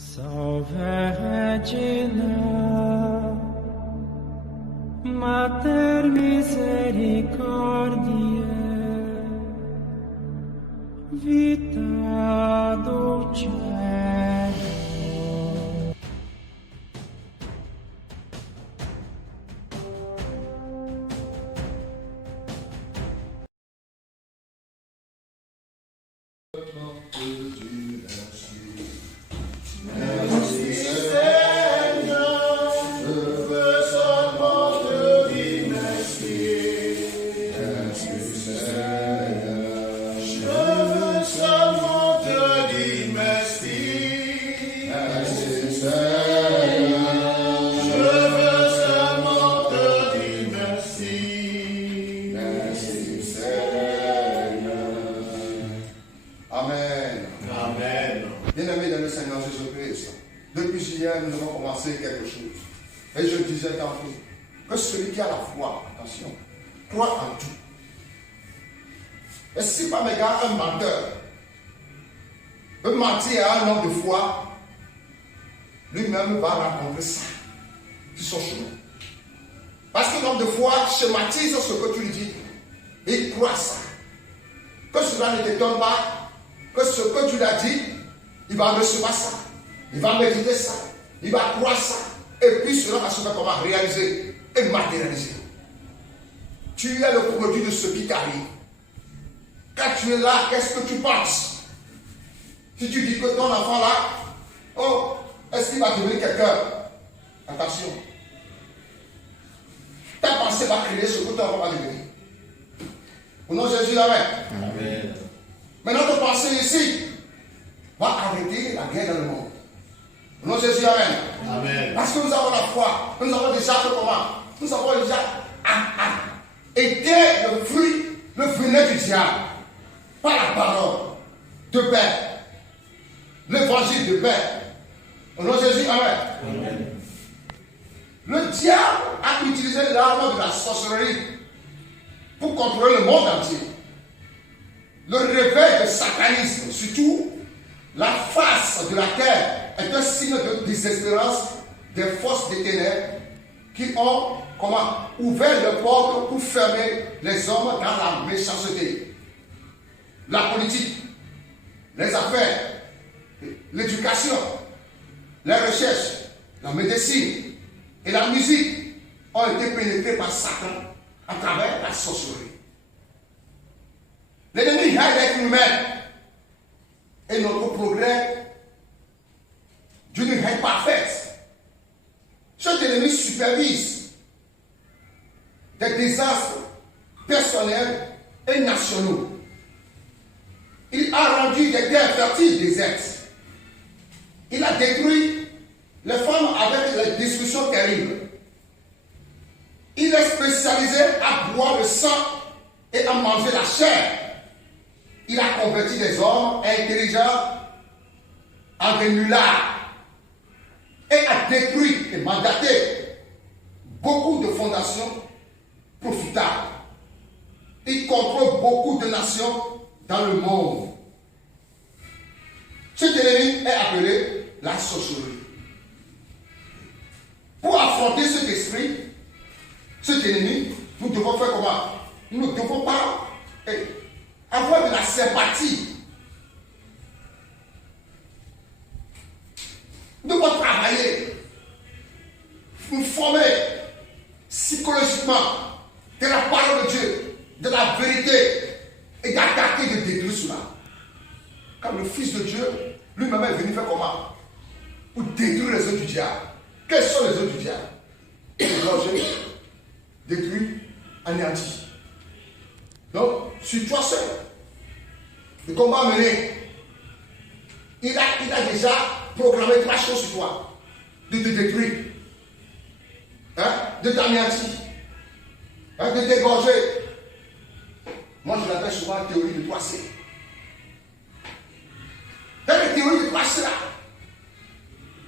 Salve Regina, Mater misericordiae, vita dulcedo. Nous avons commencé quelque chose. Et je disais tantôt que celui qui a la foi, attention, croit en tout. Et si par égard un menteur peut mentir à un homme de foi, lui-même va rencontrer ça sur son chemin. Parce que l'homme de foi schématise ce que tu lui dis et il croit ça. Que cela ne t'étonne pas, que ce que tu l'as dit, il va recevoir ça, il va méditer ça. Il va croire ça. Et puis cela va se faire comment réaliser et matérialiser. Tu es le produit de ce qui t'arrive. Quand tu es là, qu'est-ce que tu penses? Si tu dis que ton enfant là, oh, est-ce qu'il va devenir quelqu'un? Attention. Ta pensée va créer ce que ton enfant va devenir. Au nom de Jésus, amen. Amen. Mais notre pensée ici va arrêter la guerre dans le monde. Au nom de Jésus, amen. Amen. Parce que nous avons la foi. Nous avons déjà fait comment? Nous avons déjà été le venin du diable. Par la parole de paix. L'évangile de paix. Au nom de Jésus, amen. Amen. Le diable a utilisé l'arme de la sorcellerie pour contrôler le monde entier. Le réveil de satanisme, surtout la face de la terre, est un signe de désespérance des forces des ténèbres qui ont ouvert les portes pour fermer les hommes dans la méchanceté. La politique, les affaires, l'éducation, les recherches, la médecine et la musique ont été pénétrés par Satan à travers la sorcellerie. L'ennemi aide l'être humain et notre progrès d'une règle parfaite. Cet ennemi supervise des désastres personnels et nationaux. Il a rendu des terres fertiles désertes. Il a détruit les femmes avec les destructions terribles. Il est spécialisé à boire le sang et à manger la chair. Il a converti des hommes intelligents en des nullards. Et a détruit et mandaté beaucoup de fondations profitables. Il contrôle beaucoup de nations dans le monde. Cet ennemi est appelé la sorcellerie. Pour affronter cet esprit, cet ennemi, nous devons faire comment? Nous ne devons pas avoir de la sympathie. Nous devons travailler, nous former psychologiquement de la parole de Dieu, de la vérité, et d'attaquer, de détruire cela. Quand le Fils de Dieu lui-même est venu faire comment? Pour détruire les œuvres du diable. Quelles sont les œuvres du diable? Égorger, détruire, anéantir. Donc, sur toi seul, le combat mené, il a déjà programmé 3 choses sur toi. De te détruire, de t'anéantir, de t'égorger. Moi, je l'appelle souvent la théorie de 3C. Dans la théorie de 3C, là,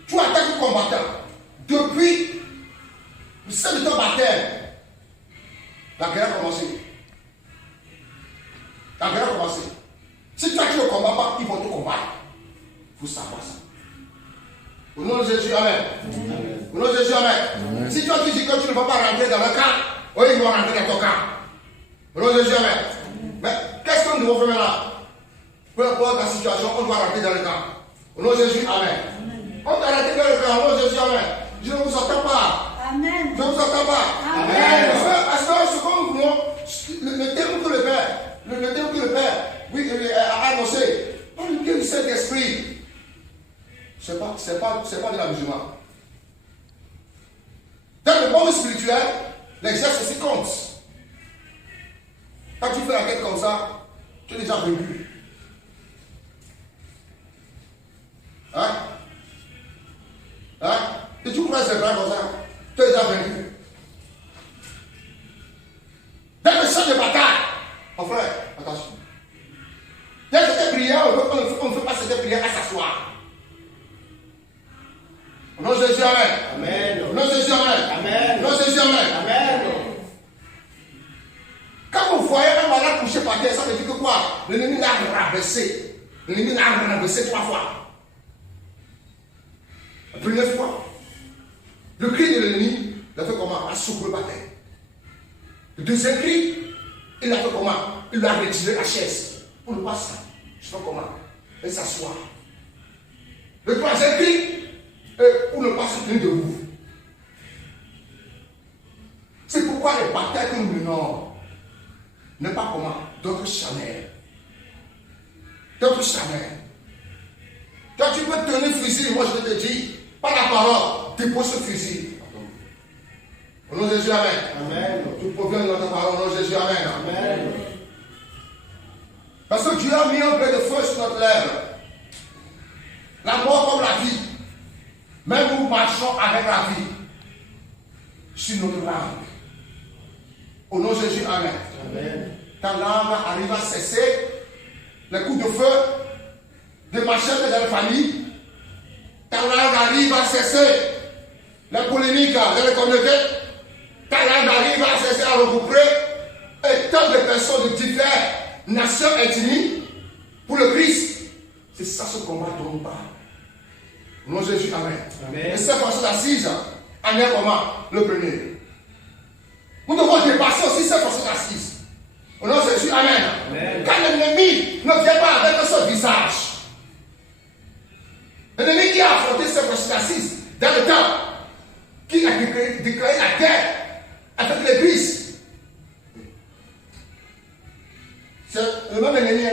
tu attaques le combattant. Depuis le sein de ton baptême, la guerre a commencé. La guerre a commencé. Si toi tu ne combats pas, ils vont te combattre. Il faut savoir ça. Au nom de Jésus, Amen. Au nom de Jésus, Amen. Si toi tu dis que tu ne vas pas rentrer dans le camp, eux ils vont rentrer dans ton camp. Au nom de Jésus, Amen. Mais qu'est-ce que nous devons faire maintenant? Peu importe la situation, on doit rentrer dans le camp. Au nom de Jésus, Amen. On doit rentrer dans le camp. Au nom de Jésus, Amen. Je ne vous entends pas. Amen. Je ne vous entends pas. Amen. Parce que ce qu'on nous demande, le terme que le Père, oui, a annoncé, on lui dit du Saint-Esprit. C'est pas de la musulmane. Dans le monde spirituel, l'exercice aussi compte. Quand tu fais la quête comme ça, tu es déjà vaincu. Hein? Hein? Et tu prends ces bras comme ça, tu es déjà vaincu. Dans le champ de bataille, mon frère, attention. Dans cette prière, on ne fait pas cette prière à s'asseoir. Au nom de Jésus, Amen. Amen. Au nom de Jésus, Amen. Amen. Au nom de Jésus, Amen. Amen. Quand vous voyez un malade couché par terre, ça veut dire que quoi? L'ennemi l'a rabaissé. L'ennemi l'a rabaissé 3 fois. La première fois, le cri de l'ennemi, il a fait comment? Il a secoué par terre. Le deuxième cri, il a fait comment? Il lui a retiré la chaise. Pour ne pas ça. Je fais comment? Il s'assoit. Le troisième cri, pour ne pas se tenir debout. C'est pourquoi les batailles que nous menons n'est pas comment? D'autres charnels. D'autres charnels. Quand tu peux tenir fusil, moi je te dis, par la parole, dépose ce fusil. Au nom de Jésus, Amen. Amen. Tu proviens de notre parole, au nom de Jésus, Amen. Amen. Parce que Dieu a mis un peu de feu sur notre lèvre. La mort comme la vie. Même nous marchons avec la vie sur notre langue. Au nom de Jésus, Amen. Amen. Ta langue arrive à cesser les coups de feu, des machettes dans la famille. Ta langue arrive à cesser les polémiques dans les communautés. Ta langue arrive à cesser à regrouper et tant de personnes de différentes nations ethnies pour le Christ. C'est ça ce combat dont on parle. Au nom de Jésus, Amen. Amen. Et cette fois-ci assise, en est comment? Le premier. Nous devons dépasser aussi cette fois-ci assise. Au nom de Jésus, Amen. Amen. Quand l'ennemi ne vient pas avec son visage, l'ennemi qui a affronté cette fois-ci assise dans le temps, qui a déclaré la guerre avec l'église, c'est le même ennemi,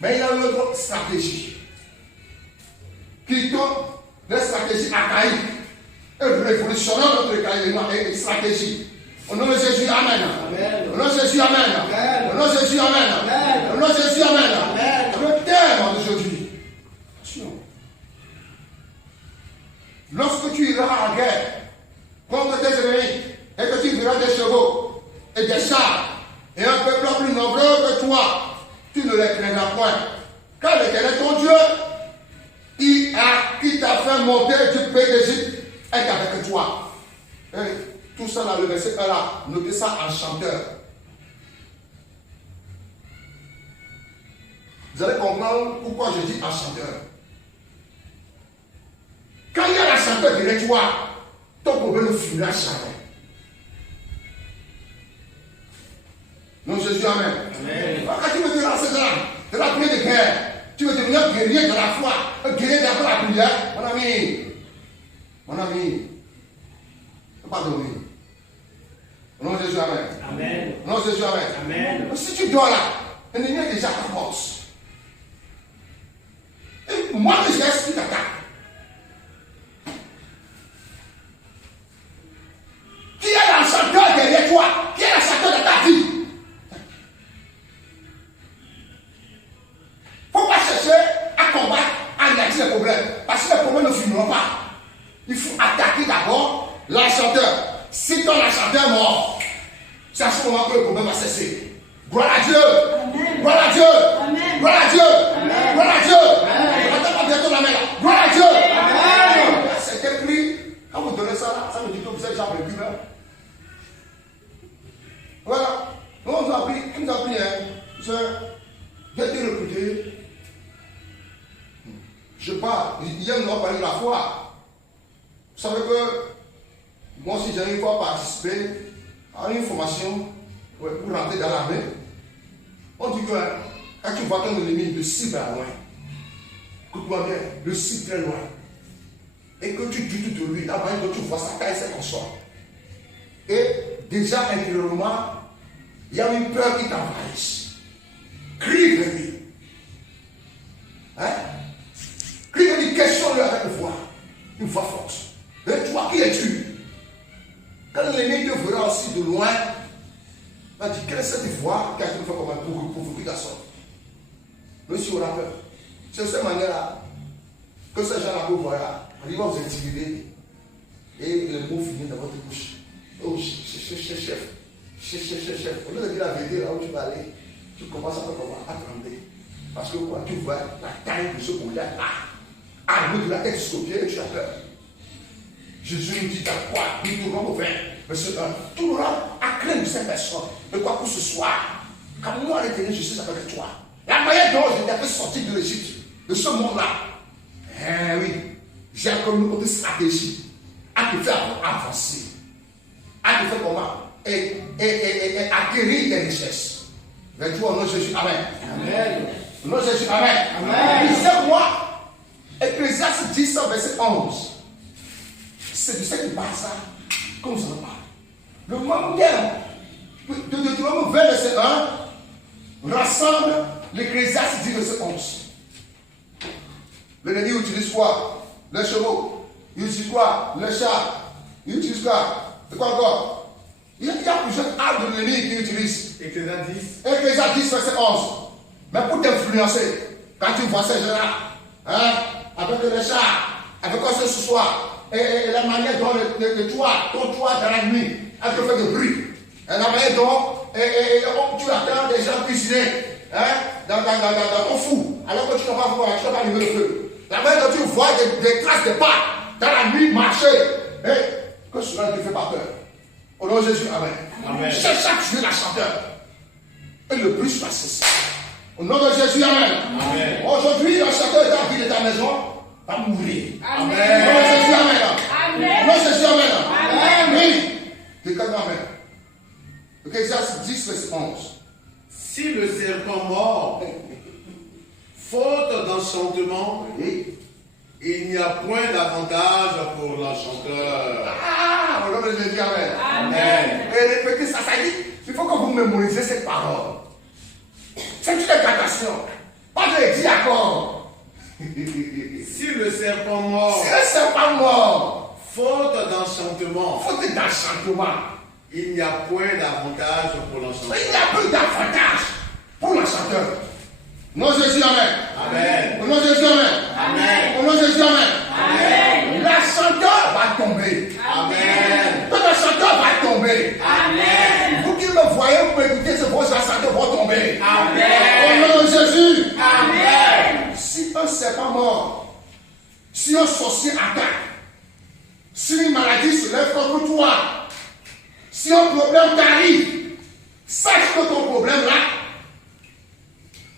mais il a une autre stratégie. Qui tombe la stratégie archaïque et révolutionnant notre stratégie. Au nom de Jésus, Amen. Amen. Au nom de Jésus, Amen. Amen. Au nom de Jésus, Amen. Amen. Au nom de Jésus, Amen. Amen. Le thème d'aujourd'hui. Attention. Lorsque tu iras en guerre contre tes ennemis et que tu verras des chevaux et des chars et un peuple plus nombreux que toi, tu ne les craindras point. Car l'Éternel ton Dieu, qui t'a fait monter du pays d'Égypte est avec toi. Et tout ça là, le verset 1 là, notez ça en chanteur. Vous allez comprendre pourquoi je dis en chanteur. Quand il y a la chanteur derrière toi, ton problème finira jamais. Non, Jésus, Amen. Amen. Quand tu veux te lancer dans la prière de guerre, tu veux devenir guerrier de la foi, un guerrier d'après la prière, mon ami, ne pas dormir. Au nom de Jésus, Amen. Amen. Au nom de Jésus, Amen. Amen. Si tu dors là, l'ennemi est déjà à ta porte. Et moi, je l'esprit d'attaque. Qui est la chanteur derrière toi? Qui est la chanteur de ta vie? Il ne faut pas chercher à combattre, à négatir les problèmes. Parce que les problèmes ne finiront pas. Il faut attaquer d'abord l'enchanteur. Si ton enchanteur est mort, c'est à ce moment que le problème va cesser. Gloire à Dieu. Amen. Gloire à Dieu. Amen. Gloire à Dieu. Amen. Gloire à Dieu. Amen. Attends pas bientôt la main là. Gloire à Dieu. Amen. C'est un cri. Quand vous donnez ça là, ça veut dire que vous êtes déjà vaincu. Hein? Voilà. Nous on nous a appris, hein. J'ai été recruté. Je parle. Hier, nous avons parlé de la foi. Vous savez que moi aussi j'ai une fois participé à une formation pour rentrer dans l'armée. On dit que quand tu vois ton ennemi de si vers loin, écoute-moi bien, de si très loin, et que tu doutes de lui, d'abord que tu vois sa taille, c'est qu'on sort. Et déjà intérieurement, il y a une peur qui t'envahit. Crie vers lui. Hein? Crie vers lui, questionne-le avec une voix forte. Et toi, qui es-tu? Quand l'ennemi te verra aussi de loin, il va dire, quelle est cette voix qui a été fait comme un pour que garçon? Monsieur aura peur. C'est de cette manière-là que ces gens-là vous voient, ils vont vous intimider. Et les mots finissent dans votre bouche. Oh, chef. Au lieu de dire la vérité, là où tu vas aller, tu commences à faire comment? À trembler. Parce que quoi? Tu vois la taille de ce Goliath là. Armé de la tête jusqu'au pied et tu as peur. Jésus nous dit à quoi? Nous devons mauvais. Verset 1. Tout le monde a craint de cette personne. De quoi que ce soit. Car moi, l'éternel, je suis avec toi. La manière dont je t'ai fait sortir de l'Égypte, de ce monde-là. Eh oui. J'ai comme une autre stratégie. À te faire avancer. À te faire comment? Et acquérir des richesses. Mais toi, au nom de Jésus, Amen. Amen. Au nom de Jésus, Amen. Amen. Lisez-moi, Ecclésiaste 10, verset 11. C'est de cette base-là que nous allons parler. Le modèle de Deutéronome 20, verset 1, rassemble l'Ecclésiaste 10, verset 11. L'ennemi utilise quoi? Les chevaux. Il utilise quoi? Les chats. Il utilise quoi? C'est quoi encore? Il y a plusieurs armes de l'ennemi qu'il utilise. Ecclésiaste 10. Ecclésiaste 10, verset 11. Mais pour t'influencer, quand tu vois ces gens-là, hein, avec les chats, avec quoi ce soit, et la manière dont ton toit dans la nuit, elle te fait de bruit, et la manière dont tu attends des gens cuisiner, hein, dans ton four, alors que tu n'as pas allumé le feu. La manière dont tu vois des traces de pas dans la nuit marcher, que cela ne te fait pas peur. Au nom de Jésus, Amen. Amen. C'est chaque jour la chanteur. Et le plus va cesser. Au nom de Jésus, Amen. Amen. Aujourd'hui, le chanteur dans la vie de ta maison va mourir. Amen. Au nom de Jésus, Amen. Amen. Au nom de Jésus, Amen. Amen. Oui. Déclare Amen. Ecclésiaste 10, verset 11. Si le serpent mord, faute d'enchantement, Oui. il n'y a point d'avantage pour l'enchanteur. Ah, au nom de Jésus, Amen. Amen. Et répétez ça, ça dit, il faut que vous mémorisez cette parole. C'est une incantation. Pas de dire encore. Si le serpent mord, Si le serpent mort, faute d'enchantement, faute d'enchantement, il n'y a point d'avantage pour l'enchanteur. il n'y a plus d'avantage pour l'enchanteur. Au nom de Jésus, Amen. Amen. Au nom de Jésus, Amen. Amen. Au nom de Jésus, Amen. Amen. L'enchanteur va tomber. Amen. Tout l'enchanteur va tomber. Amen. Vous qui me voyez, vous pouvez écouter ce vos enchanteurs vont tomber. Amen. Au nom de Jésus. Amen. Si un serpent mort, si un sorcier attaque, si une maladie se lève contre toi, si un problème t'arrive, sache que ton problème là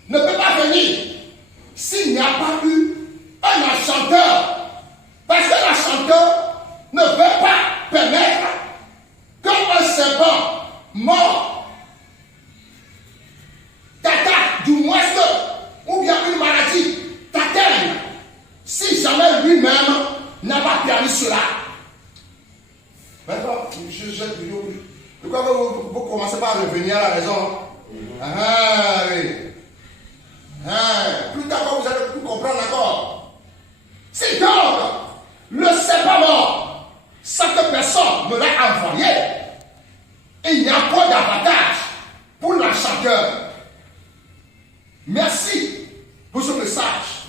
ne peut pas venir s'il n'y a pas eu un enchanteur. Parce que l'enchanteur ne veut pas permettre qu'un serpent mort t'attaque, du moins ou bien une maladie t'atteigne, si jamais lui-même n'a pas permis cela. Maintenant, je crois que vous commencez par revenir à la raison. Ah oui. Plus tard, vous allez tout comprendre encore. Si donc, le serpent mort, cette personne me l'a envoyé, il n'y a pas d'avantage pour l'enchanteur. Merci pour ce message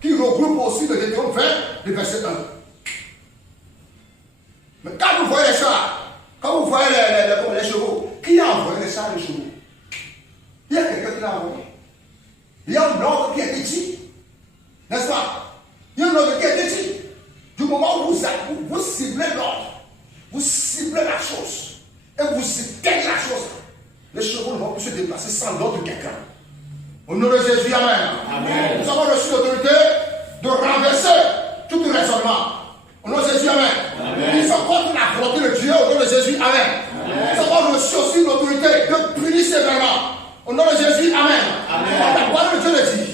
qui regroupe aussi le Deutéronome 20, le verset 1. Mais quand vous voyez ça, quand vous voyez les chevaux, qui a envoyé ça, les chevaux? Il y a quelqu'un qui l'a envoyé. Il y a un ordre qui a été dit. N'est-ce pas? Il y a un ordre qui a été dit. Du moment où vous ciblez l'ordre, vous ciblez la chose, et vous éteignez la chose, les chevaux ne vont plus se déplacer sans l'ordre de quelqu'un. Au nom de Jésus, Amen. Amen. Nous avons reçu l'autorité de renverser tout raisonnement. Au nom de Jésus, Amen. reçu aussi l'autorité de punir sévèrement. Au nom de Jésus, Amen. Amen. La parole de Dieu le dit.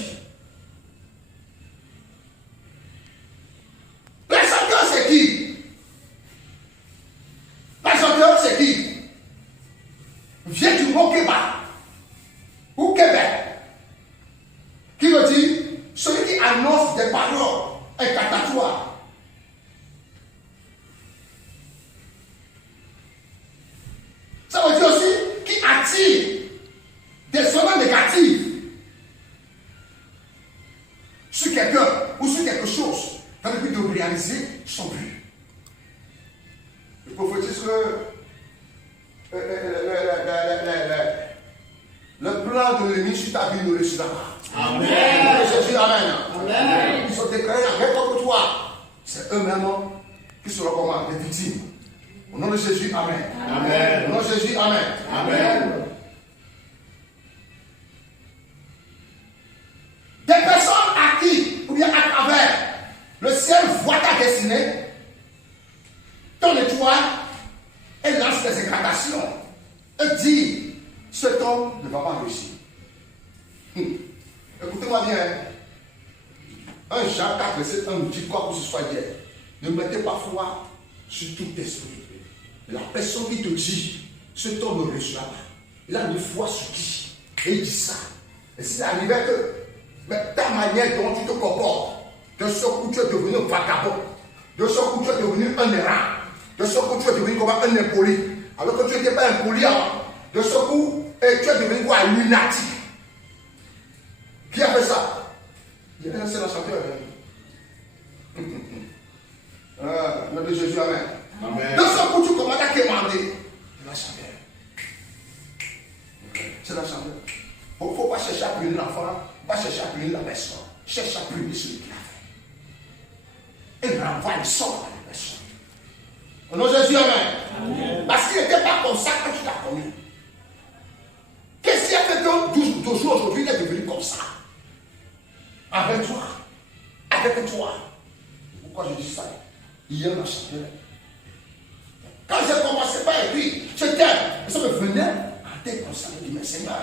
L'exemplaire, c'est qui? L'exemplaire, c'est qui? Vient du mot Québec ou Québec, qui veut dire celui qui annonce des paroles incantatoires. Ça veut dire aussi qui attire des ondes négatives sur quelqu'un ou sur quelque chose dans le but de réaliser son but. Je prophétise que le plan de l'ennemi sur ta vie ne réussira pas. Amen. Jésus, Amen. Amen. Ils sont déclarés en guerre contre toi. C'est eux-mêmes qui seront comment? Les victimes. Au nom de Jésus, Amen. Amen. Au nom de Jésus, Amen. Amen. Des personnes à qui, ou bien à travers, le ciel voit ta destinée, ton étoile, et lance des incantations, et dit, cet homme ne va pas réussir. Écoutez-moi bien. 1 Jean 4, verset 1 nous dit quoi que ce soit hier. Ne mettez pas foi sur tout esprit. La personne qui te dit, cet homme ne réussira pas, il a une foi sur qui? Et il dit ça. Et s'il arrivait que ta manière dont tu te comportes, de ce coup tu es devenu un vagabond, de ce coup tu es devenu un errant, de ce coup tu es devenu comme un impoli, alors que tu n'étais pas impoli avant, de ce coup tu es devenu quoi? Un lunatique. Qui a fait ça? Il y a un seul chanteur. Nom de Jésus, Amen. Amen. De ce coup tu commences à quémander. C'est la chanteur. C'est la chanteur. Il ne faut pas chercher à punir l'enfant, pas chercher à punir la personne. Cherche à punir celui qui l'a fait. Et renvoie le sort à la personne. Au nom de Jésus, Amen. Parce qu'il n'était pas comme ça quand tu l'as connu. Qu'est-ce qui a fait que toujours aujourd'hui il est devenu comme ça? Avec toi. Avec toi. Pourquoi je dis ça? Hier, ma chanteur. Quand j'ai commencé par écrire, je t'aime. Ça me venait en tête comme ça. Je dis, mais Seigneur,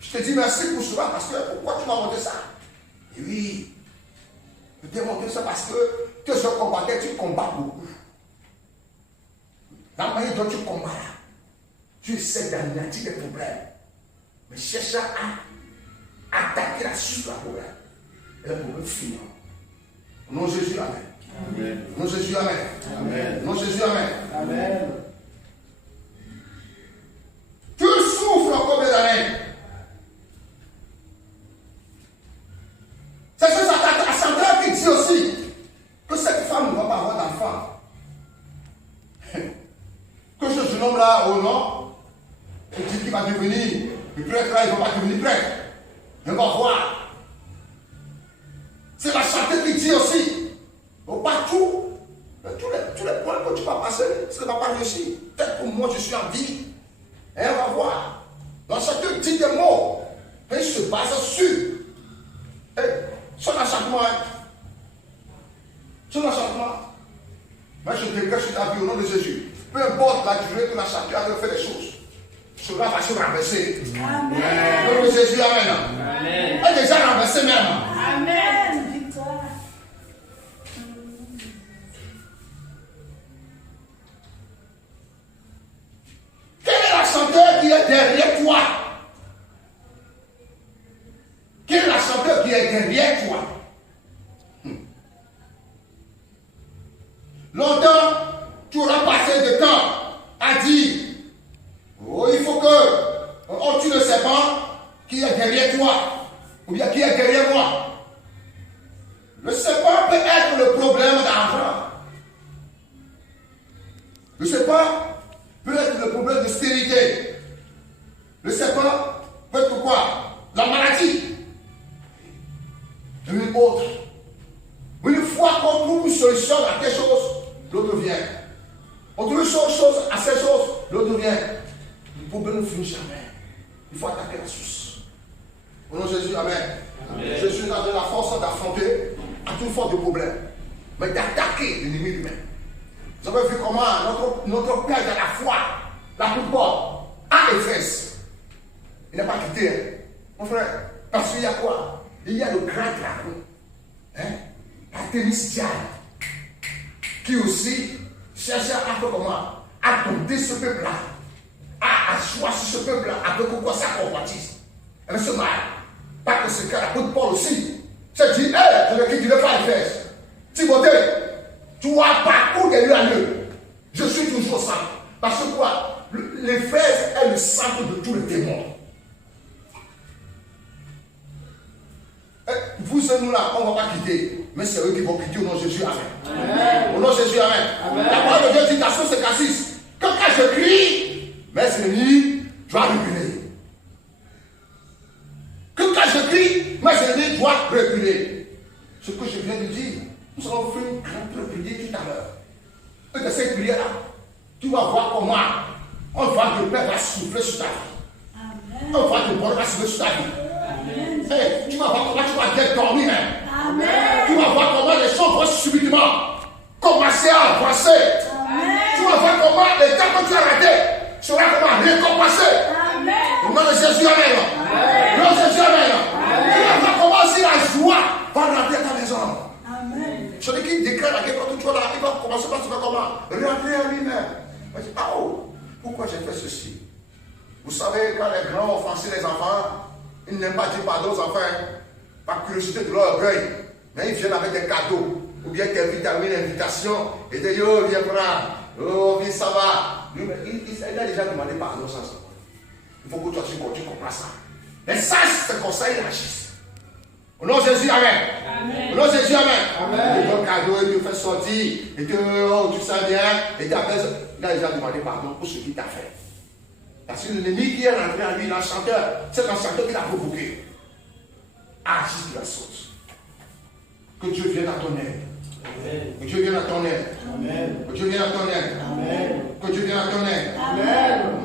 je te dis merci pour cela parce que pourquoi tu m'as montré ça? Et oui, je t'ai montré ça parce que je combattais, tu combats beaucoup. La manière dont tu combats là, tu essaies d'anéantir les problèmes. Mais cherche à attaquer la source du problème. Et le problème finit. Au nom de Jésus, Amen. Amen. Au nom de Jésus, Amen. Amen. Au nom de Jésus, Amen. Amen. Tu souffres combien d'années? C'est ce Sandra qui dit aussi que cette femme ne va pas avoir d'enfant. Que ce jeune homme-là, au nom, il dit qu'il va devenir le prêtre là, il ne va pas devenir prêtre. On va voir. C'est la chanteuse qui dit aussi. Partout, tous les points que tu vas passer, ça ne va pas réussir. Peut-être que moi je suis en vie. Et on va voir. La chanteuse dit des mots. Et il se base sur son enchantement. Son enchantement. Moi je déclare sur ta vie au nom de Jésus. Peu importe la durée que la chanteuse a fait des choses. Cela va se renverser. Amen. Au nom de Jésus, Amen. Amen. Elle est déjà renversée même. Amen. Victoire. Quel est la chanteur qui est derrière toi? Quel est la chanteur qui est derrière toi? Longtemps, tu auras passé de temps à dire, oh, il faut que tu ne sais pas qui est derrière toi, ou bien qui est derrière moi. Le serpent peut être le problème d'argent. Le serpent peut être le problème de stérilité. Le serpent peut être quoi? La maladie. Et une autre. Une fois qu'on trouve une solution à quelque chose, l'autre vient. On trouve une chose à cette chose, l'autre vient. Le problème ne finit jamais. Il faut attaquer la source. Au nom de Jésus, Amen. Amen. Jésus a donné la force d'affronter à toute forme de problème, mais d'attaquer l'ennemi lui-même. Vous avez vu comment notre père de la foi, l'apôtre Paul, à Éphèse, il n'a pas quitté. Hein. Mon frère, parce qu'il y a quoi? Il y a le grand dragon, hein? Artémis Diane, qui aussi cherchait à faire comment? À dompter ce peuple-là, à choisir ce peuple-là avec quoi ça convoitise. Et ce mal, pas que ce cas, l'apôtre Paul aussi, c'est dit, je ne quitterai pas Éphèse. Timothée, toi, parcours des lieux à lieu. Je suis toujours au centre. Parce que quoi? L'Éphèse est le centre de tous les démons. Vous et nous là, on ne va pas quitter. Mais c'est eux qui vont quitter au nom de Jésus. Amen. Amen. Au nom de Jésus, amen. Amen. La parole de Dieu dit dans ce cassis que quand je crie, mes ennemis doivent reculer. Que quand je crie, mes ennemis doivent reculer. Ce que je viens de dire, nous allons faire une grande prière tout à l'heure. Et de cette prière-là, tu vas voir comment on va te Père va souffler sur ta vie. Amen. On va te bonheur va souffler sur ta vie. Hey, tu vas voir comment tu vas bien dormir. Hein? Amen. Tu vas voir comment les choses vont subitement commencer à avancer. Amen. Tu vas voir comment les temps que tu as ratés sera comment récompensé. Amen. Au nom de Jésus, amen. Amen. Au nom de Jésus, amen. Amen. Tu vas voir comment si la joie va rentrer à ta maison. Amen. Celui qui déclare la guerre contre toi là, il va commencer par se faire comment? Rentrer à lui-même. Il va dire, ah oh, pourquoi j'ai fait ceci? Vous savez, quand les grands offensent les enfants, ils n'aiment pas dire pardon aux enfants, par curiosité de leur orgueil. Mais ils viennent avec des cadeaux, ou bien qu'ils t'invitent une invitation, et ils disent, yo, viens prendre, oh, viens, ça va. Il a déjà demandé pardon sans ça. Il faut que toi, tu comprends ça. Mais ça, c'est comme ça, ils agissent. Au nom de Jésus, amen. Amen. Au nom de Jésus, amen. Amen. Il donne cadeau, il te fait sortir, et que oh, tu sens bien, et tu appelles, il a déjà demandé pardon pour ce qu'il t'a fait. Parce que l'ennemi qui est rentré en lui, l'enchanteur, c'est l'enchanteur qui l'a provoqué. Agis de la sorte. Que Dieu vienne à ton aide. Amen. Que Dieu vienne à ton aide. Amen. Que Dieu vienne à ton aide. Amen. Que Dieu vienne à ton aide. Amen.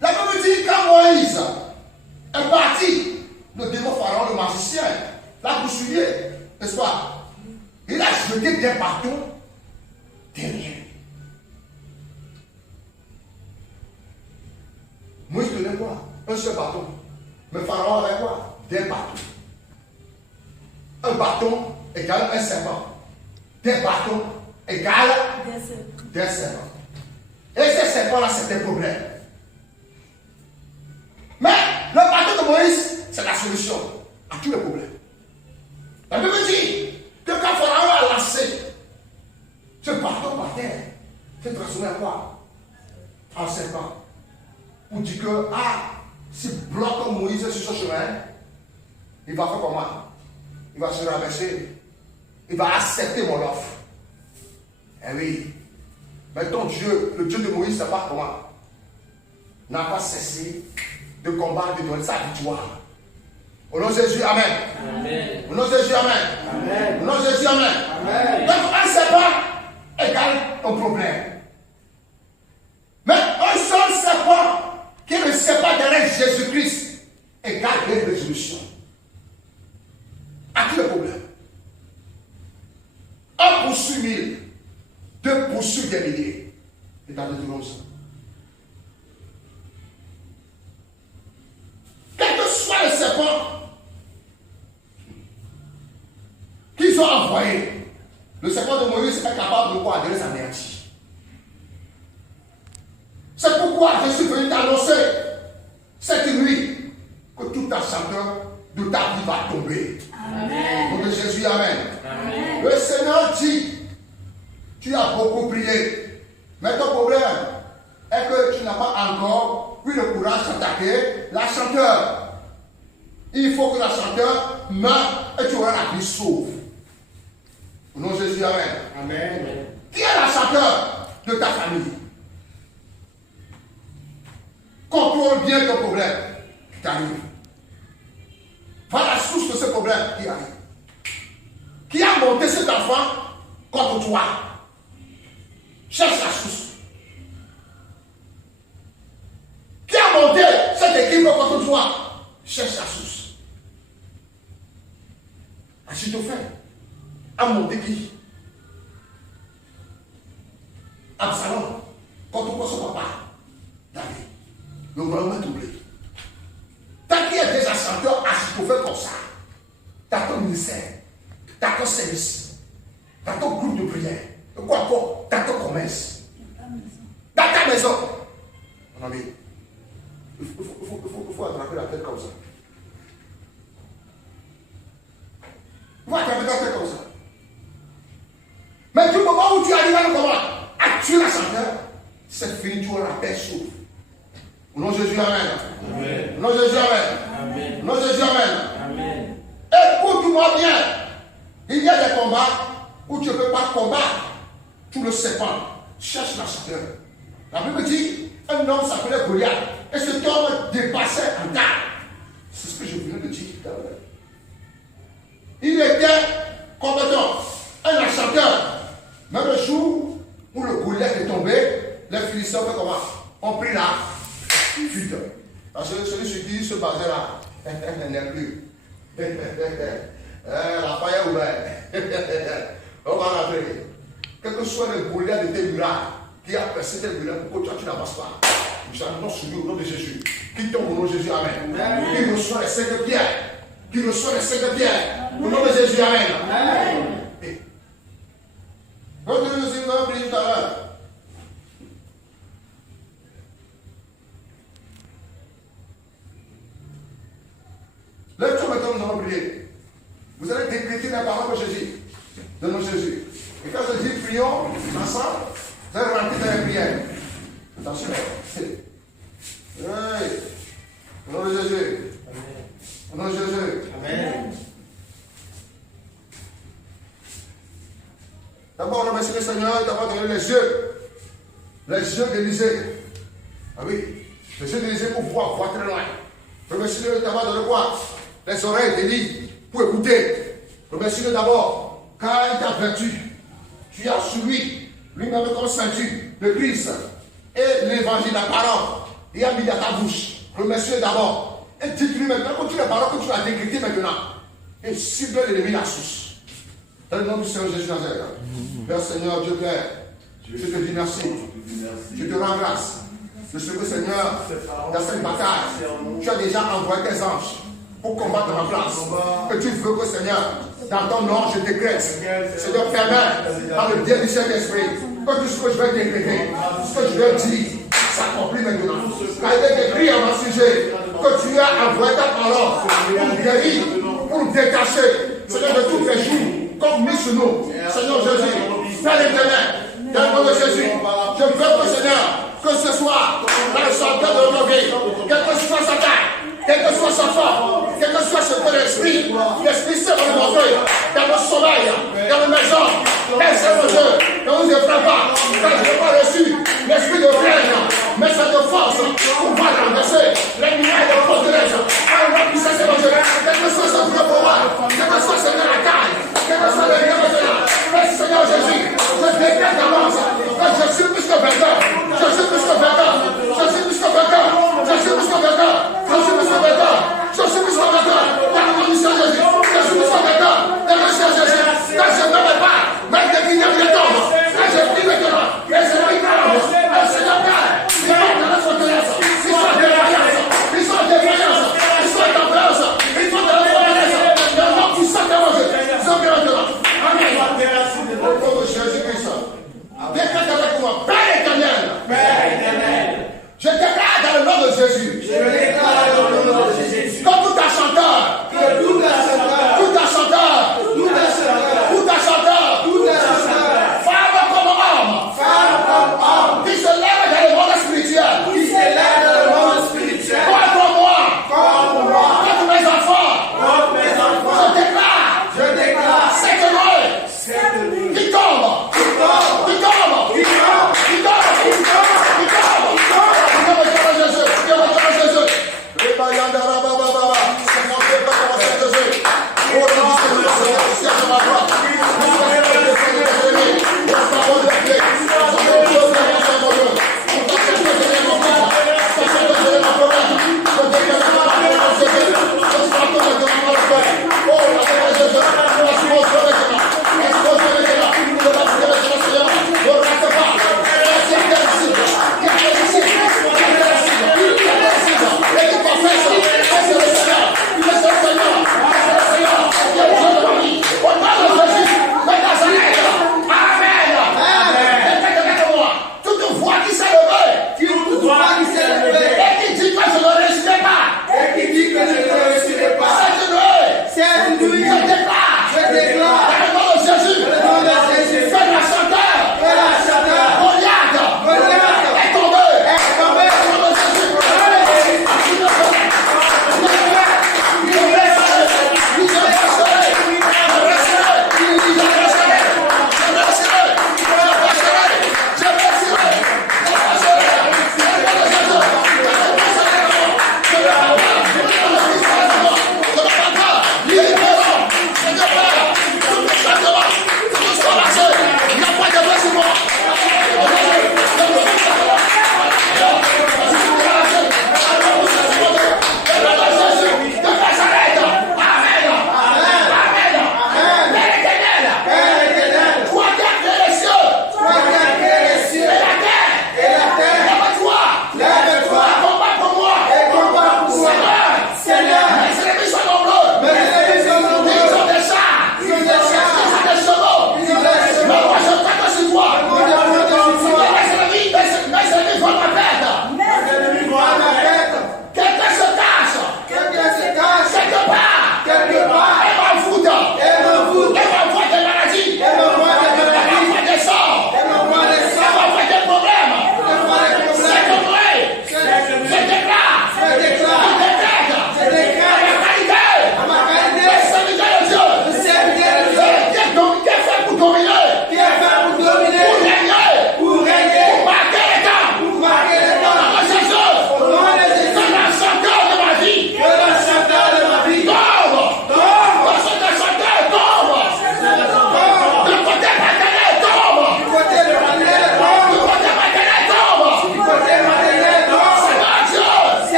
La Bible dit quand Moïse est parti, le démon pharaon, le magicien, l'a poursuivi, n'est-ce pas? Il a jeté des bâtons derrière. Moïse tenait quoi? Un seul bâton. Mais Pharaon avait quoi? Des bâtons. Un bâton égale un serpent. Des bâtons égale des serpents. Et ces serpents-là, c'était un problème. Mais le bâton de Moïse, c'est la solution à tous les problèmes. La Bible dit que quand Pharaon a lancé ce bâton par terre, c'est transformé en quoi? En serpent. On dit que, si bloque Moïse sur ce chemin, il va faire comment? Il va se rabaisser. Il va accepter mon offre. Eh oui. Mais ton Dieu, le Dieu de Moïse, ça part comment? N'a pas cessé de combattre, de donner sa victoire. Au nom de Jésus, amen. Amen. Au nom de Jésus, amen. Amen. Au nom de Jésus, amen. Amen. Donc, un serpent égale un problème. Mais un seul serpent, qui est le serpent derrière Jésus-Christ, égale une résolution. À qui le problème? Un poursuit 1000, deux poursuivent des milliers. Et dans le monde, quel que soit le serpent qu'ils ont envoyé, le serpent de Moïse est capable de quoi? De les anéantir. C'est pourquoi je suis venu t'annoncer cette nuit que tout enchanteur de ta vie va tomber. Amen. Au nom de Jésus, amen. Amen. Le Seigneur dit, tu as beaucoup prié, mais ton problème est que tu n'as pas encore eu le courage d'attaquer l'enchanteur. Il faut que l'enchanteur meure et tu auras la vie sauve. Au nom de Jésus, amen. Amen. Qui est l'enchanteur de ta famille? Contrôle bien ton problème qui t'arrive. Va à la source de ce problème qui arrive. Qui a monté cet enfant contre toi? Cherche la source. Qui a monté cette équipe contre toi? Cherche la source. Achitophel a monté qui? Absalom. Quand on voit son papa, David, le gouvernement est doublé. Tant qu'il y a des ascendants Achitophel comme ça, dans ton ministère, dans ton service, dans ton groupe de prière, quoi encore, dans ton commerce, dans ta maison. Mon ami, il faut attraper la tête comme ça. Il faut attraper la tête comme ça. Mais du moment où tu arrives à le combat, à tuer la chanteur, c'est fini, tu auras la paix sauve. Au nom de Jésus, amen. Amen. Au nom de Jésus, amen. Amen. Au nom de Jésus, amen. Amen. Écoute-moi bien. Il y a des combats où tu ne peux pas combattre tout le serpent. Cherche la chanteur. La Bible dit, un homme s'appelait Goliath. Et cet homme dépassait en taille. C'est ce que je viens de dire. Il était combattant, un achanteur. Mais le jour où le Goliath est tombé, les Philistins ont fait comment? On prit la fuite. Parce que celui sur qui se basait là, n'est plus. La paille est ouverte. On va l'appeler. Quel que soit le Goliath de tes murailles qui a percé tes murailles, pourquoi toi tu n'avances pas? Nous allons soumis au nom de Jésus. Qui tombe au nom de Jésus, amen. Qui reçoit les 5 pierres. Qui reçoit les 5 pierres. Au nom de Jésus, amen. Amen. Votre Jésus nous a prié tout à l'heure. Lève-toi maintenant, nous allons prier. Vous allez décréter la parole de Jésus. De nos Jésus. Et quand je dis prions ensemble, vous allez rentrer dans les prières. Attention. Oui. Au nom de Jésus. Au nom de Jésus. Amen. D'abord, remercie le Seigneur d'avoir donné les yeux. Les yeux d'Élysée. Ah oui. Les yeux d'Élysée pour voir très loin. Remercie-le d'avoir donné quoi? Les oreilles d'Élie pour écouter. Remercie-le d'abord, car il t'a vertu. Tu as suivi lui-même comme ceinture, le Christ et l'évangile, la parole. Il a mis dans ta bouche. Remercie-le d'abord. Et dis-lui maintenant, continue la parole que tu as décrétée maintenant. Et cible l'ennemi la source. Dans le nom du Seigneur Jésus Nazareth. Père Seigneur, Dieu Père, je te dis merci. Je te rends grâce. De ce que Seigneur, dans cette bataille, tu as déjà envoyé tes anges pour combattre ma place. Que tu veux que Seigneur, dans ton nom, je décrète. Seigneur, permets, par le bien du Saint-Esprit, que tout ce que je vais décréter, ce que je vais dire, s'accomplit maintenant. Car il est écrit à mon sujet que tu as envoyé ta parole pour guérir, pour détacher, Seigneur, de tous les jours, comme mis sur nous. Seigneur Jésus, Père éternel, dans le nom de Jésus, je veux que Seigneur, que ce soit dans le centre de notre vie, quelle que soit sa taille, quelle que soit sa forme, quel que soit ce que l'esprit Saint va nous montrer dans nos sommeils, dans nos maisons, dans nos jeux, dans nos effraits pas, car je n'ai pas reçu l'esprit de règne, mais cette force pour pouvoir renverser les milliards de forteresses, à la puissance évangélique, quel que soit son pouvoir, quel que soit la taille, quel que soit le lien maintenant, mais Seigneur Jésus, je déclare d'avance que je suis plus que vainqueur, je suis plus que vainqueur, je suis plus que vainqueur, je suis plus que vainqueur, je suis plus que vainqueur, je suis plus que vainqueur, dans le nom du Seigneur Jésus, je suis plus que vainqueur, dans le Seigneur Jésus, quand je ne me pas, même des milliers de tombes, quand je prie maintenant, les Seigneur il tombe, le Seigneur Père, il porte la forteresse, il soit défaillance,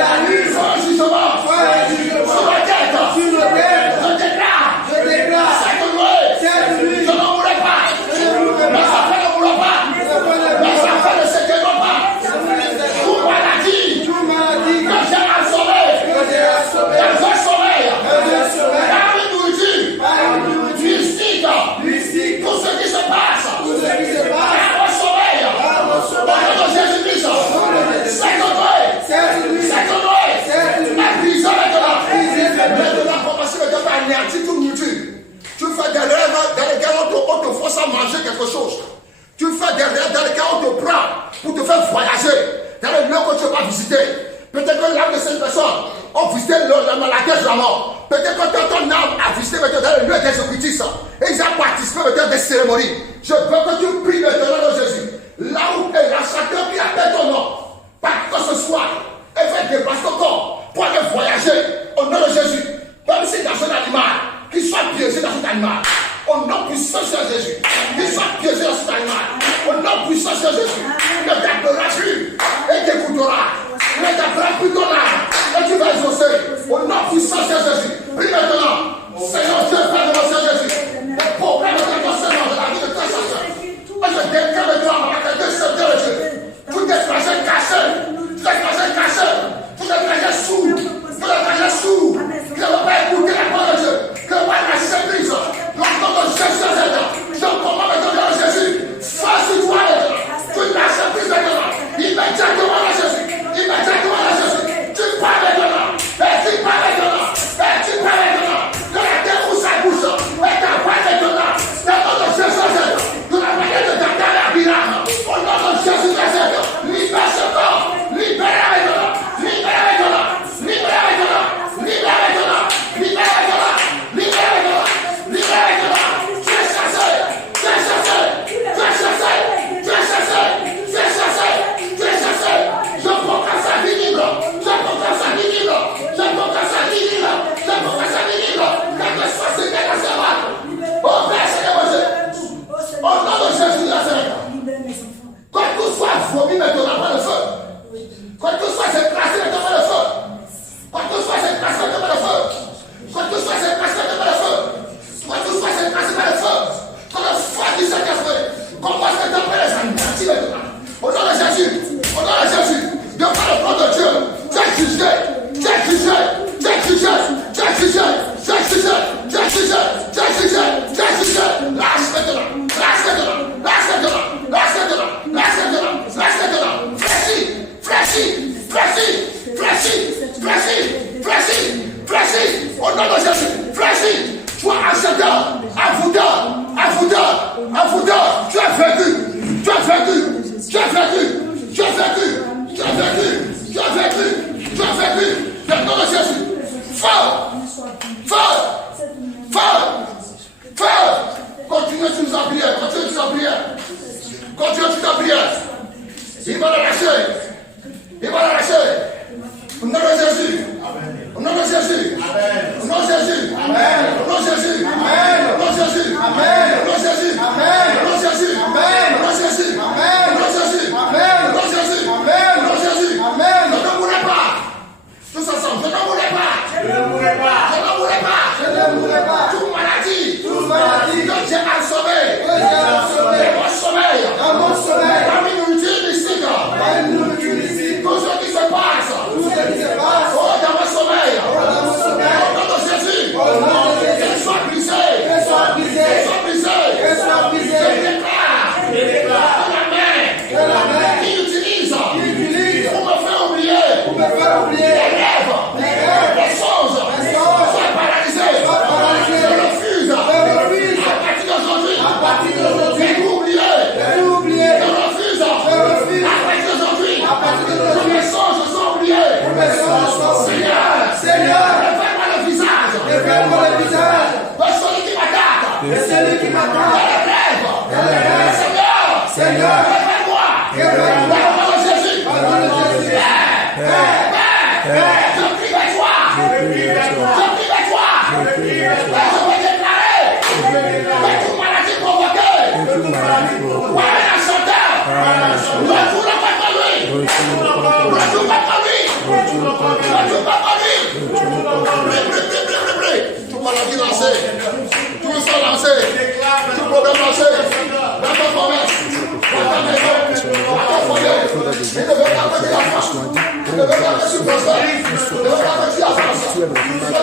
la nuit, soit un jugement sur ma tête. Je déclare cette nuit, je n'en voulais pas. Mes affaires ne voulaient pas. Mes affaires ne s'éteignent pas. Toute maladie que j'ai assommée, dans un sommeil, par une nourriture mystique, tout ce qui se passe, par un sommeil, dans le nom de Jésus-Christ, c'est honoré, la prison maintenant, commencez à anéantir toute nourriture. Tu fais des rêves dans lesquels on te force à manger quelque chose. Tu fais des rêves dans lesquels on te prend pour te faire voyager dans les lieux que tu vas visiter. Peut-être que l'âme de cette personne a visité la terre de la mort. Peut-être que ton âme a visité dans les lieux des occultistes. Et ils ont participé dans des cérémonies. Je veux que tu pries maintenant de Jésus. Là où est la chacun qui appelle ton nom, par que ce soit, et fais déplacer ton corps pour aller voyager au nom de Jésus. Même si dans un animal, qu'il soit piégé dans cet animal. Au nom puissant de Jésus. Qu'il soit piégé dans cet animal. Au nom puissant de Jésus. Il ne t'appellera plus et t'écoutera. Il ne t'appellera plus ton âme. Et tu vas exaucer. Au nom puissant de Jésus. Prie maintenant. Seigneur Dieu, Père de mon Seigneur Jésus. Les problèmes de ton Seigneur, de la vie de ton Seigneur. Moi je déclare maintenant avec les deux Seigneurs de Dieu. Tout est trajet caché. Tout est trajet caché. Tout est trajet sourd. Tout est trajet sourd. Qui ne va pas écouter la parole de Dieu. Que va la service. L'enfant de Jésus, je commande maintenant à Jésus. Face sur toi maintenant. Tu lâches prise maintenant. Immédiatement à Jésus. Immédiatement à Jésus. Tu parles maintenant. Et tu parles maintenant. Et tu parles maintenant. Que la terre où ça bouge. Et ta parole maintenant. Dans le nom de Jésus, de la manière de ta terre à Bilam. Au nom de Jésus, libère ce corps. Libère maintenant. Libère maintenant. Libère maintenant. Libère maintenant. Libère maintenant. Libère maintenant. Libère maintenant. Tu es chassé. Tu es chassé. Tu es chassé. Tu es chassé. Tu es chassé. Tu es chassé. Je proclame sa vie libre. Je proclame sa vie libre. Je proclame sa vie libre. Je proclame sa vie libre. Quel que soit ce qu'elle a fait. Oh Père, Seigneur mon Dieu. Au nom de Jésus de Nazareth. Quoi que soit vomi maintenant par le feu. Quoi que soit écrasé maintenant par le feu. Quoi que soit écrasé maintenant par le feu. Quoi que soit écrasé maintenant par le feu. Quoi que soit écrasé par le feu. Quand le feu du Saint-Esprit commence à t'appeler les anéantis maintenant. Au nom de Jésus. Au nom de Jésus. Devant le nom de Dieu. Tu es jugé. Tu es jugé. Tu es jugé. Tu es jugé. Tu es jugé. Tu es jugé. Tu es jugé. Tu es jugé. Lâche maintenant. Lâche maintenant. Lâche maintenant. Lâche maintenant. Lâche maintenant. Lâche maintenant. Fléchis. Fléchis. Fléchis. Fléchis. Fléchis. Fléchis. Au nom de Jésus. Fléchis. Sois acheteur. Avoudeur. Tu as vaincu. Tu as vaincu. Tu as vaincu. Tu as vaincu. Tu as vaincu. Tu as vaincu. Tu as vaincu. Dans le nom de Jésus. Feu. Continue sur ta prière. Continue sur ta prière. Continue sur ta prière. Il va la lâcher. Il va la lâcher. Au nom de Jésus. Au nom de Jésus. Au nom de Jésus. Au nom de Jésus. Au nom de Jésus. Au nom de Jésus. Au nom de Jésus. Au nom de Jésus. Au nom de Jésus. Au nom de Jésus. Au nom de Jésus. Je ne voulais pas. Tous ensemble. Je ne voulais pas. Je ne voulais pas. Toute maladie. Que j'ai assommé. Dans mon sommeil. Dans mes nourritures mystique. Tout ce qui se passe. Oh, dans mon sommeil. Au nom de Jésus. Qu'elle soit brisée. Je déclare. Que la main qui utilise pour me faire oublier les rêves, les choses, soient paralysées. Je refuse. À partir d'aujourd'hui. Et pour oublier. Je refuse. À partir d'aujourd'hui. Mes songes sont oubliés. Seigneur. Révèle-moi le visage. De celui qui m'attend. Dans les rêves. Seigneur. Révèle-moi. Au nom de Jésus. Je prie vers toi. Je vais déclarer. Que toute maladie provoquée. Par un chanteur. Retourne contre lui. Tout maladie lancée, tout sang lancé, tout problème lancé, dans ta promesse, dans ta maison, dans ton foyer, il ne veut pas que tu avances, il ne veut pas que tu prospères, il ne veut pas que tu avances. Il veut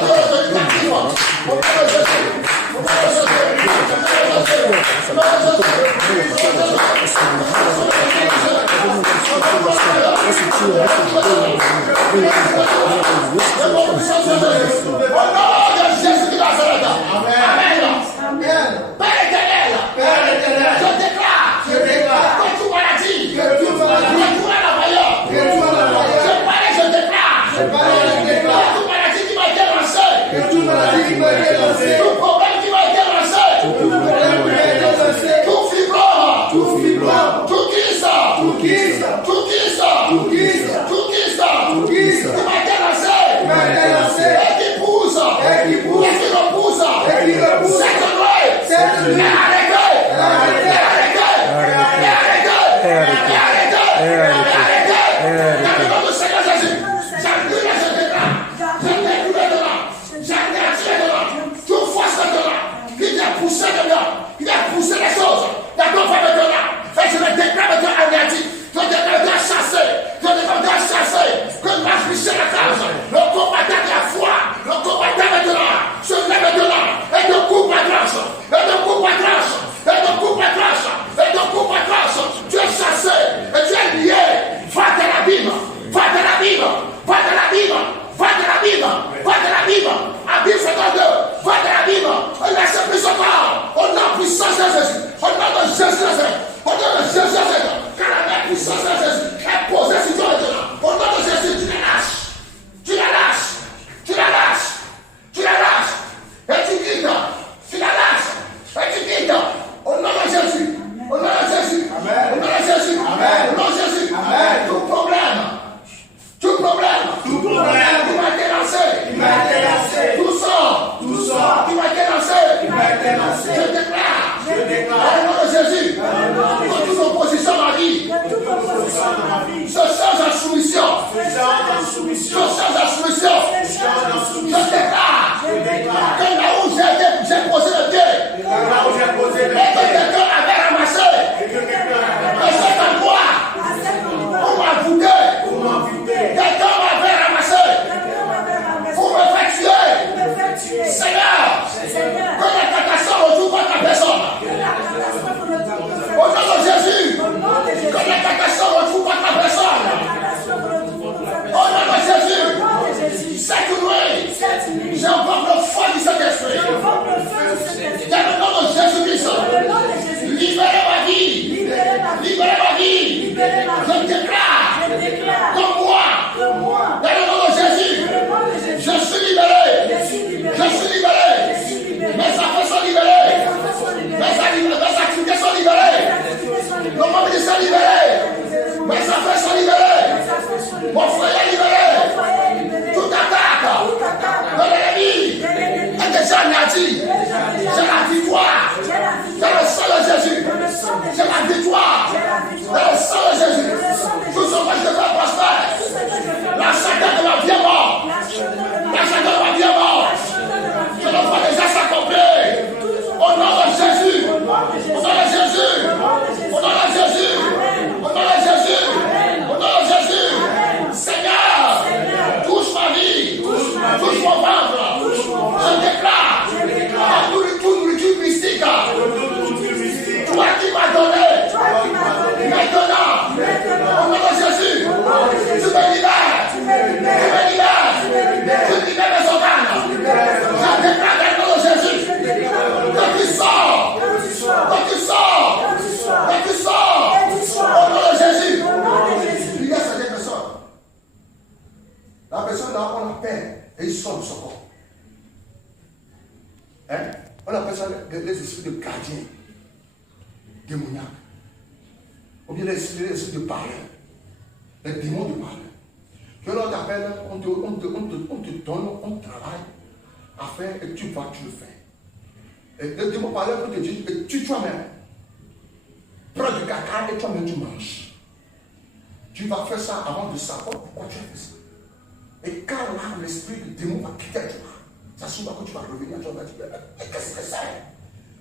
Et quand là, l'esprit du démon va quitter toi, ça se voit que tu vas revenir, tu vas dire, mais qu'est-ce que c'est?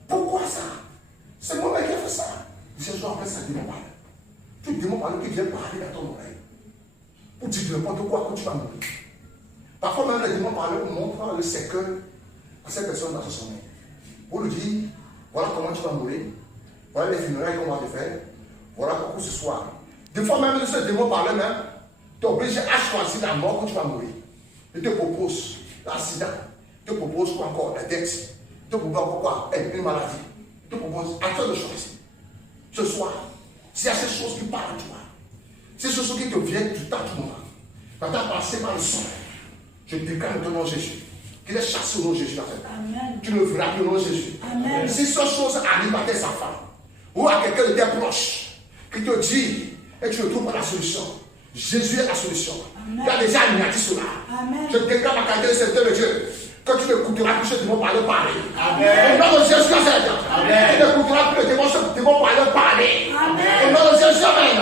Pourquoi ça? C'est moi-même qui ai fait ça. Ce soir, après ça, démon parle. Tu démon parle qui vient parler dans ton oreille. Pour dire n'importe quoi quand tu vas mourir. Parfois même les démons parlent pour montrer le cercueil à cette personne dans son sommeil. Pour lui dire, voilà comment tu vas mourir. Voilà les funérailles qu'on va te faire. Voilà pourquoi ce soir. Des fois même, ce démon parlait même, tu es obligé à choisir la mort quand tu vas mourir. Il te propose l'accident. Il te propose quoi encore? La dette. Il te propose encore quoi? Une maladie. Il te propose à toi de choisir. Ce soir, s'il y a ces choses qui parlent à toi, ces choses qui te viennent du temps du moment, quand tu as passé par le sang, je déclare ton nom Jésus. Qu'il est chassé au nom de Jésus. Tu ne verras plus au nom de Jésus. Amen. Si ces choses arrivent à tes enfants, ou à quelqu'un de tes proches, qui te dit, et tu ne trouves pas la solution, Jésus est la solution. Amen. Il a déjà dit cela. Amen. Je déclare ma qualité de serviteur de Dieu. Que tu n'écouteras plus ce démon parler. Amen. Au nom de Jésus, tu n'écouteras plus le démon parler. Amen. Au nom de Jésus, amen.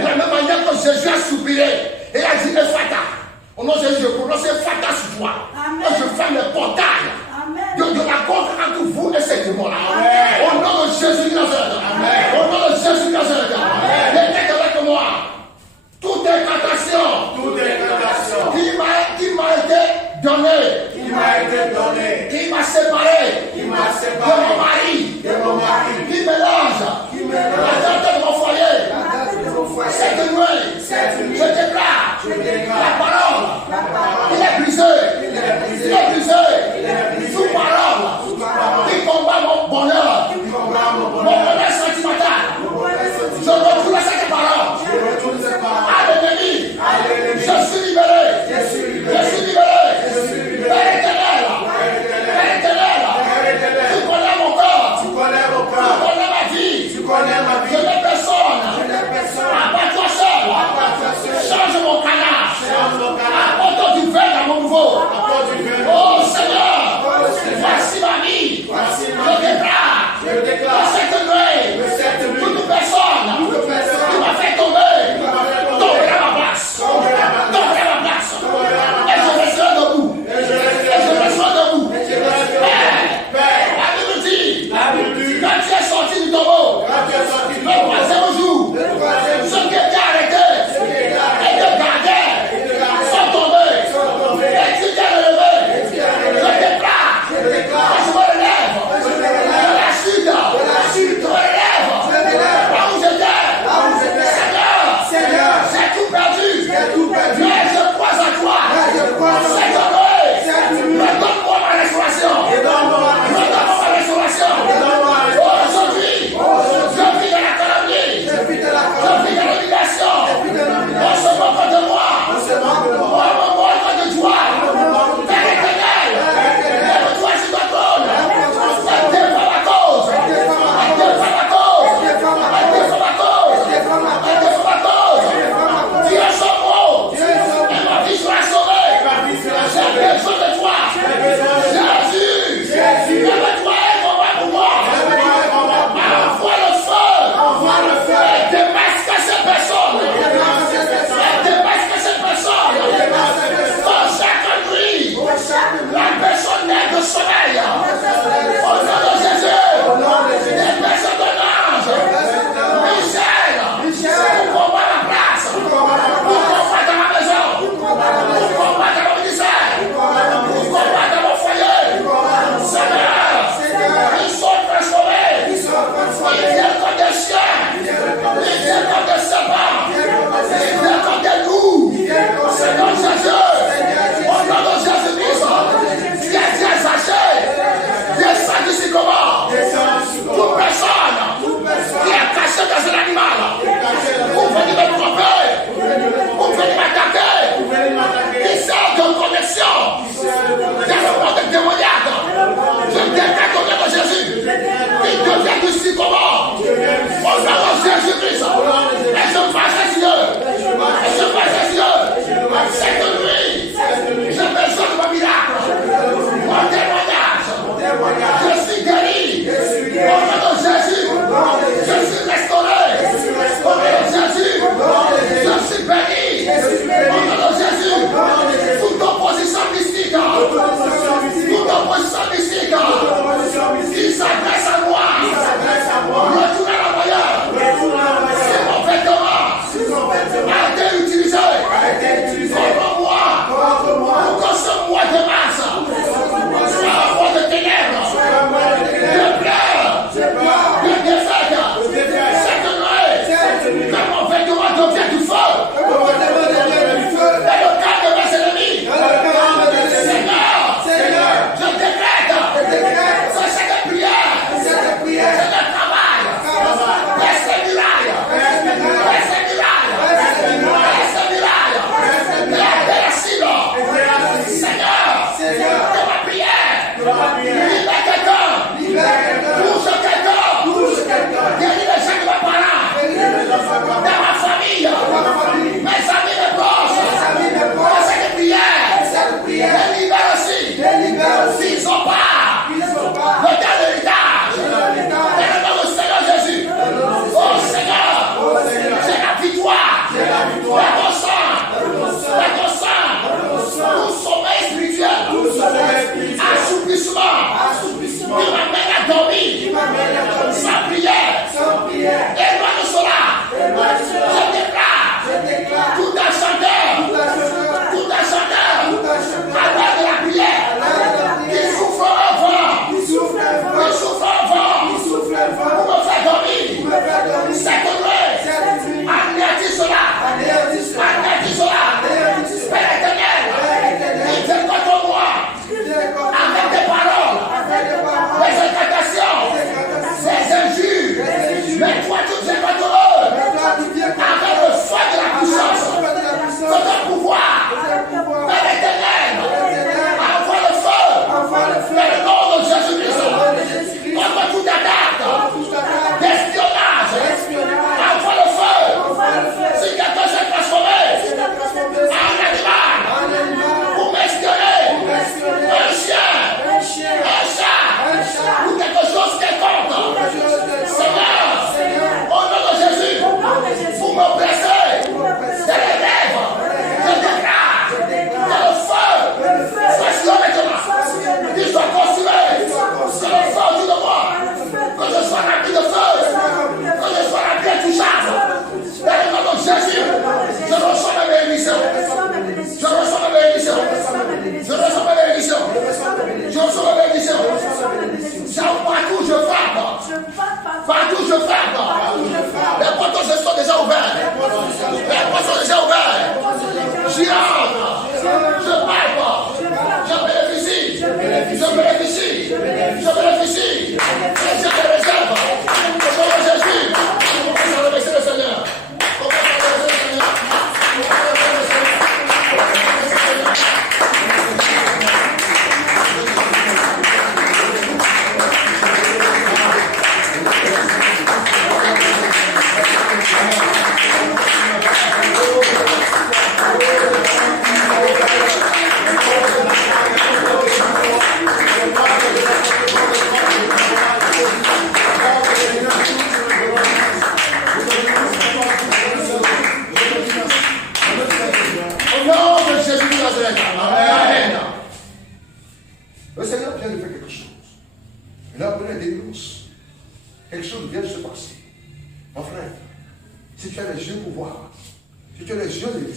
De la même manière que Jésus a soupiré, et il a dit Ephata. Au nom de Jésus, je prononce Ephata sur toi. Amen. Et je ferme les portails de la contre entre vous et ces démons-là. Au nom de Jésus, au nom de Jésus, répète avec moi. Toute incantation qui m'a été donnée, qui m'a séparé, de mon mari, qui mélange la tête de mon foyer, cette nuit, je déclare la parole, il est brisé, sous parole, qui combat mon bonheur, mon bonheur sentimental, je retrouve cette parole, à l'ennemi, je suis libéré, Père éternel, tu connais mon corps, tu connais ma vie, je n'ai personne, à part toi seul, change mon canard, apporte du vin dans mon nouveau,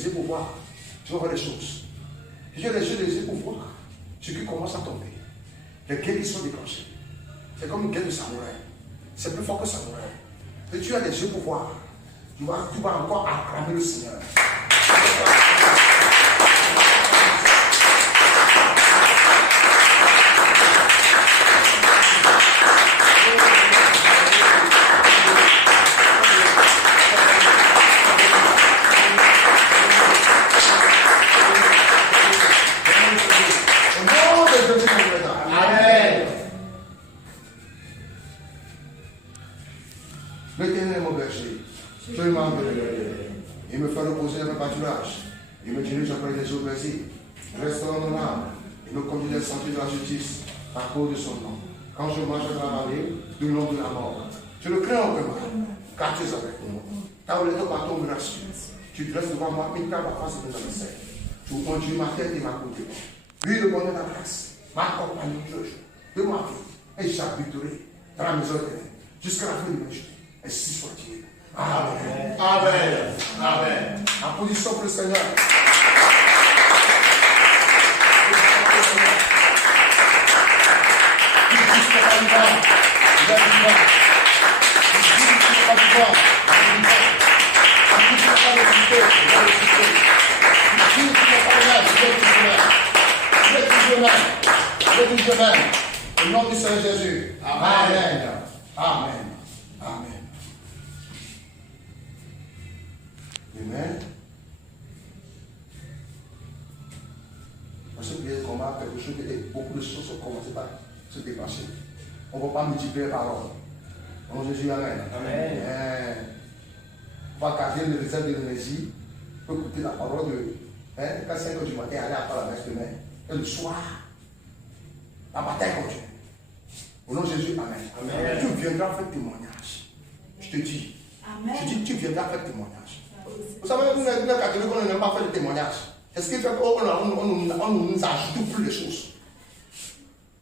yeux pour voir. Tu vas voir des choses. Si tu as les yeux pour voir ce qui commence à tomber. Les guerres qui sont déclenchées. C'est comme une guerre de samouraï. C'est plus fort que samouraï. Et tu as les yeux pour voir. Tu vas encore acclamer le Seigneur. L'Éternel est mon berger. Je lui manque de l'aider. Il me fait reposer dans le pâturage. Il me dirige après les eaux plaisirs. Restaure mon âme. Il me conduit dans le sentier de la justice à cause de son nom. Quand je marche dans la vallée du nom de la mort, je ne crains aucun mal, car tu es avec moi. Ta roulette bâton me rassure. Tu dresses devant moi une table à face de mes adversaires. Tu conduis ma tête et ma côte. Lui, le bonheur de la grâce, ma compagnie de ma vie, et j'habiterai dans la maison éternelle jusqu'à la fin de mes jours. Et si soit-il. Amen. Amen. Amen. En position pour le Seigneur. Au nom du Seigneur Jésus. Amen. Amen. Amen. Amen. Parce que le combat, quelque chose et beaucoup de choses ont commencé par se dépasser. On ne va pas multiplier par ordre. Au nom de Jésus, Amen. Amen. On va garder le réserve de l'énergie pour écouter la parole de quand 5 heures du matin, aller à la messe demain. Et le soir, la bataille continue. Au nom de Jésus, Amen. Amen. Tu viendras faire témoignage. Je te dis. Amen. Je dis, tu viendras faire témoignage. Vous savez, nous, les catholiques, on n'aime pas faire de témoignage. C'est ce qui fait qu'on nous ajoute plus les choses.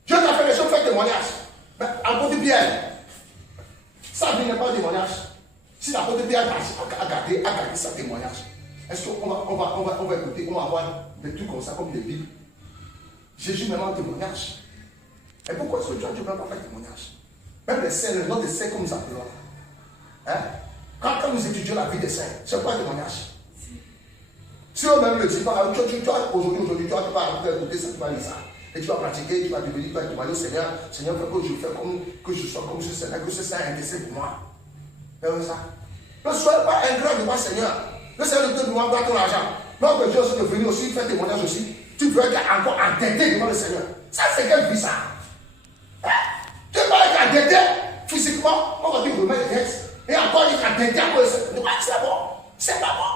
Dieu t'a fait les choses, faire témoignage. Mais l'apôtre Pierre, sa vie n'est pas un témoignage. Si l'apôtre Pierre a gardé sa témoignage, est-ce qu'on va écouter, on va voir des trucs comme ça, comme des Bibles. Jésus même un témoignage. Et pourquoi est-ce que Dieu ne peut pas faire témoignage? Même les saints, le nom des saints comme nous appelons. Hein? Quand nous étudions la vie des saints, c'est quoi un témoignage? Si eux-mêmes le disent, aujourd'hui, tu vas écouter ça, tu vas lire ça. Et tu vas pratiquer, tu vas devenir, tu vas demander au Seigneur, Seigneur, que je sois comme ce Seigneur, que ce Seigneur intercède pour moi. C'est ça. Ne sois pas ingrat devant le Seigneur. Le Seigneur ne te demande pas ton argent. Donc Dieu aussi te venir aussi faire témoignage aussi. Tu veux être encore entêté devant le Seigneur. Ça, c'est quelle vie ça? Hein? Tu veux pas être entêté physiquement, on va dire remettre les textes. Et encore il est entêté à cause de ça. C'est bon. C'est pas bon.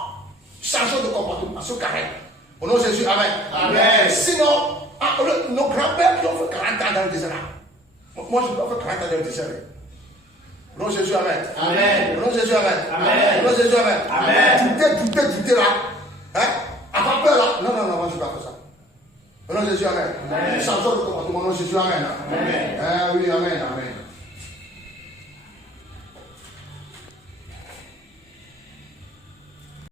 Changeons de comportement, ce carré. Au nom de Jésus, Amen. Amen. Sinon, nos grands-pères qui ont fait 40 ans dans le désert. Moi, je peux faire 40 ans dans le désert. Au nom de Jésus, Amen. Amen. Au nom de Jésus, Amen. Amen. Au nom de Jésus, Amen. Amen. Douter là. Hein? Avoir peur là. Non, moi, je ne vais pas faire ça. Au nom de Jésus, Amen. Changeons de comportement. Au nom de Jésus, Amen. Amen. Oui, Amen. Amen.